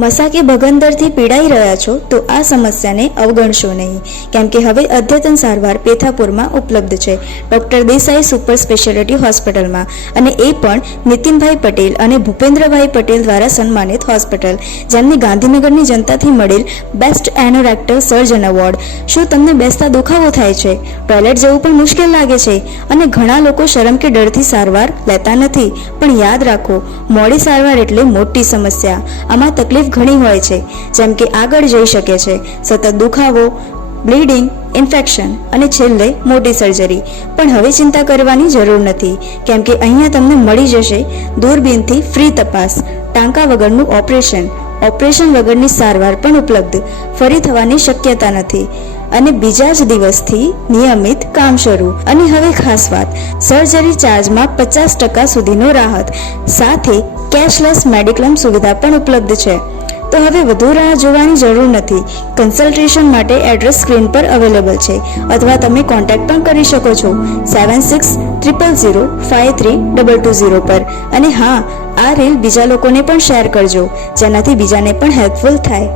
મસા કે ભગંદરથી પીડાઈ રહ્યા છો તો આ સમસ્યાને અવગણશો નહીં, કેમ કે હવે અદ્યતન સારવાર પેથાપુરમાં ઉપલબ્ધ છે ડૉક્ટર દેસાઈ સુપર સ્પેશિયાલિટી હોસ્પિટલમાં, અને એ પણ નીતિનભાઈ પટેલ અને ભૂપેન્દ્રભાઈ પટેલ દ્વારા સન્માનિત હોસ્પિટલ, જેમને ગાંધીનગરની જનતાથી મળેલ બેસ્ટ એનોરેક્ટલ સર્જન એવોર્ડ. શું તમને બેસતા દુખાવો થાય છે, ટોયલેટ જવું પણ મુશ્કેલ લાગે છે, અને ઘણા લોકો શરમ કે ડરથી સારવાર લેતા નથી? પણ યાદ રાખો, મોડી સારવાર એટલે મોટી સમસ્યા. આમાં તકલીફ ઘણી હોય છે, જેમ કે આગળ જઈ શકે છે સતત દુખાવો, બ્લીડિંગ, ઇન્ફેક્શન અને છેલ્લે મોટી સર્જરી. પણ હવે ચિંતા કરવાની જરૂર નથી, કેમ કે અહીંયા તમને મળી જશે દૂરબીનથી ફ્રી તપાસ, ટાંકા વગરનું ઓપરેશન વગરની સારવાર પણ ઉપલબ્ધ, ફરી થવાની શક્યતા નથી, અને બીજા જ દિવસથી નિયમિત કામ શરૂ. અને હવે ખાસ વાત, સર્જરી ચાર્જમાં 50% સુધીનો રાહત, સાથે કેશલેસ મેડિક્લેમ સુવિધા પણ ઉપલબ્ધ છે. તો હવે વધુ રાહ જોવાની જરૂર નથી. કન્સલ્ટેશન માટે એડ્રેસ સ્ક્રીન પર અવેલેબલ છે, અથવા તમે કોન્ટેક્ટ પણ કરી શકો છો 7600053220 પર. અને હા, આ રીલ બીજા લોકોને પણ શેર કરજો, જેનાથી બીજાને પણ હેલ્પફુલ થાય.